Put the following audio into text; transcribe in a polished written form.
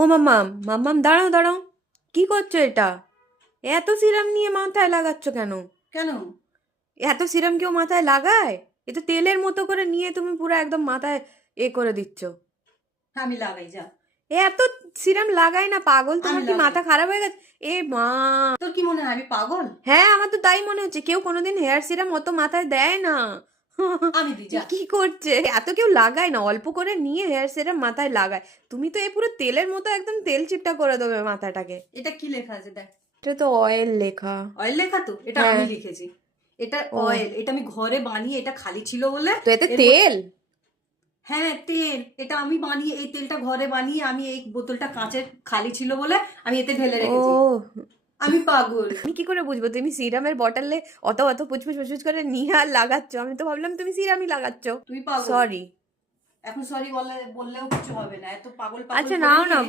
ও মাম্মাম, মাম্মাম দাঁড়াও দাঁড়াও, কি করছো এটা? এত সিরাম নিয়ে মাথায় লাগাচ্ছ কেন? কেন? এত সিরাম কেউ মাথায় লাগায়? এ তো তেলের মতো করে নিয়ে তুমি পুরো একদম মাথায় করে দিচ্ছ। হ্যাঁ, আমি লাগাই, যা। এত সিরাম লাগাই না পাগল, আমি তোমার কি লাগাই। মাথা খারাপ হয়ে গেছে? এ মা! তোর কি মনে হয় আমি পাগল? হ্যাঁ, আমার তো তাই মনে হচ্ছে, কেউ কোনোদিন হেয়ার সিরাম অত মাথায় দেয় না। আমি দিই, যা। কি করছে? এত কেউ লাগায় না, অল্প করে নিয়ে হেয়ার সিরাম মাথায় লাগায়। তুমি তো এ পুরো তেলের মতো একদম তেল চিপটা করে দেবে মাথাটাকে। এটা কি লেখা আছে দেখ। এটা তো অয়েল লেখা। অয়েল লেখা তো, এটা আমি হ্যাঁ। লিখেছি। এটা ও, অয়েল, এটা আমি ঘরে বানিয়ে, এটা খালি ছিল বলে তো এতে এর মধ্যে। তেল? হ্যাঁ, তেল। এটা আমি বানিয়ে, এই তেলটা ঘরে বানিয়ে আমি এই বোতলটা কাঁচের খালি ছিল বলে আমি এতে ঢেলে রেখেছি। ও, আমি পাগল। আমি কি করে বুঝবো তুমি সিরামের বটলে অত অত পুচপুচ পুচপুচ করে নিয়ে আর লাগাচ্ছ? আমি তো ভাবলাম তুমি সিরামই লাগাচ্ছ। তুই পাগল। সরি। এখন সরি বললেও কিছু হবে না, এত পাগল পাগল আচ্ছা করে নাও না। নিয়ে